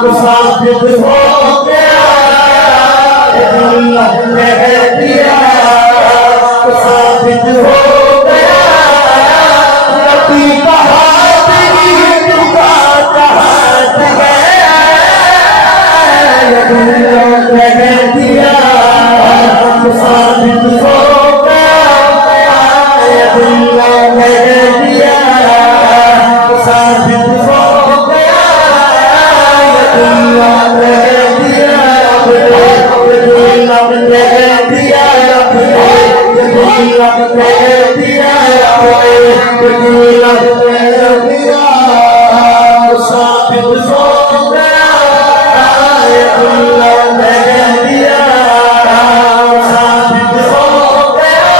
तो साबित हो गया, अल्लाह कह दिया तो साबित हो गया, नबी का हाथ ही तुका हाथ गया, अल्लाह कह दिया तो साबित हो गया, अल्लाह कह दिया तो साबित हो गया, अल्लाह कह दिया, अल्लाह कह दिया, अल्लाह कह दिया, अल्लाह कह दिया तो साबित हो गया, अल्लाह कह दिया साबित हो गया,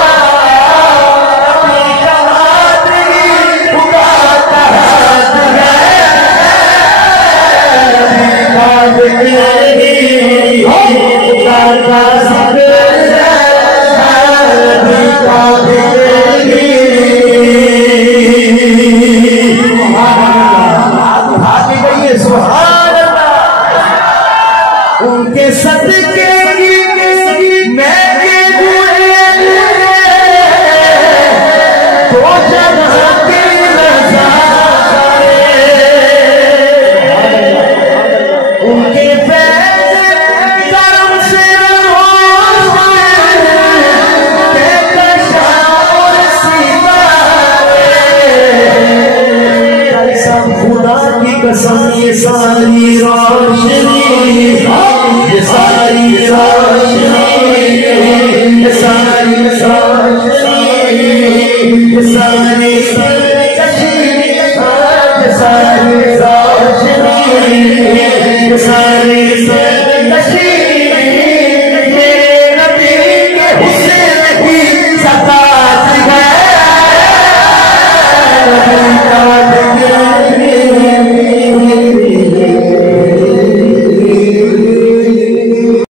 नबी का हाथ ही खुदा का हाथ है, नबी का ही खुदा का जिक्र है, नबी का जिक्र ही भाग गई है सुभान अल्लाह, उनके सदके मैं के हुए तो जगह के नजारे, उनके फैज़ करम से खुदा की कसम ये सारी रोशनी, ये सारी रोशनी, ये सारी रोशनी, ये सारी चश्मे, ये सारी